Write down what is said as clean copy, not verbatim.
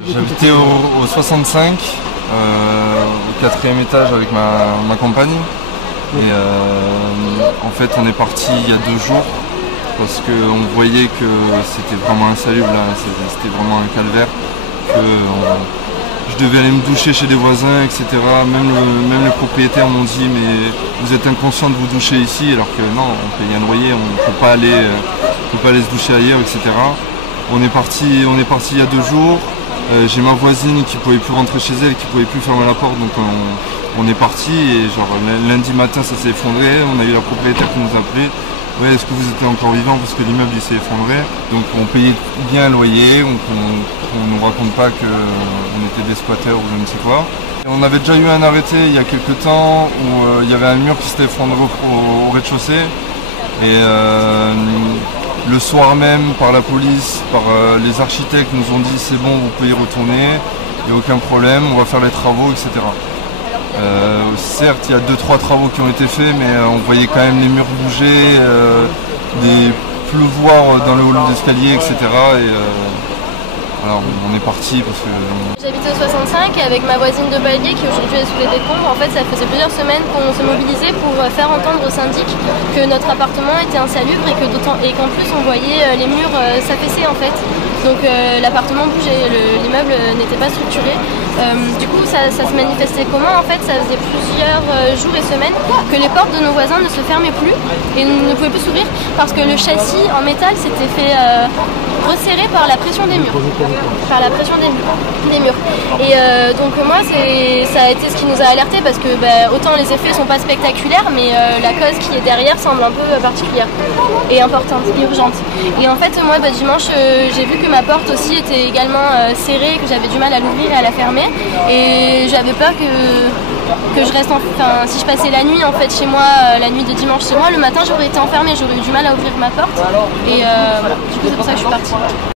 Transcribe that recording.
J'habitais au 65, au 4e étage avec ma compagne. Et en fait on est parti il y a 2 jours parce qu'on voyait que c'était vraiment insalubre, c'était vraiment un calvaire, que je devais aller me doucher chez des voisins, etc. Même les propriétaires m'ont dit mais vous êtes inconscient de vous doucher ici, alors que non, on paye un loyer, on ne peut pas aller se doucher ailleurs, etc. On est parti il y a 2 jours. J'ai ma voisine qui pouvait plus rentrer chez elle, qui pouvait plus fermer la porte, donc on est parti et genre lundi matin ça s'est effondré. On a eu la propriétaire qui nous a appelé. Ouais, est-ce que vous étiez encore vivant parce que l'immeuble s'est effondré. Donc on payait bien un loyer, on nous raconte pas qu'on était des squatteurs ou je ne sais quoi. Et on avait déjà eu un arrêté il y a quelques temps où il y avait un mur qui s'était effondré au rez-de-chaussée. Et le soir même, par la police, par les architectes nous ont dit c'est bon, vous pouvez y retourner, il n'y a aucun problème, on va faire les travaux, etc. Certes, il y a 2-3 travaux qui ont été faits, mais on voyait quand même les murs bouger, des pleuvoirs dans le hall d'escalier, etc. Alors on est parti parce que... J'habitais au 65 avec ma voisine de palier qui aujourd'hui est sous les décombres. En fait, ça faisait plusieurs semaines qu'on se mobilisait pour faire entendre au syndic que notre appartement était insalubre et qu'en plus on voyait les murs s'affaisser en fait. Donc l'appartement bougeait, l'immeuble n'était pas structuré. Du coup ça se manifestait comment en fait? Ça faisait plusieurs jours et semaines que les portes de nos voisins ne se fermaient plus et ne pouvaient plus s'ouvrir parce que le châssis en métal s'était fait resserrer par la pression des murs. Et donc moi ça a été ce qui nous a alertés parce que autant les effets sont pas spectaculaires mais la cause qui est derrière semble un peu particulière et importante, urgente. Et en fait moi dimanche j'ai vu que ma porte aussi était également serrée, que j'avais du mal à l'ouvrir et à la fermer et j'avais peur que je reste si je passais la nuit en fait chez moi, la nuit de dimanche chez moi, le matin j'aurais été enfermée, j'aurais eu du mal à ouvrir ma porte et voilà, du coup c'est pour ça que je suis partie.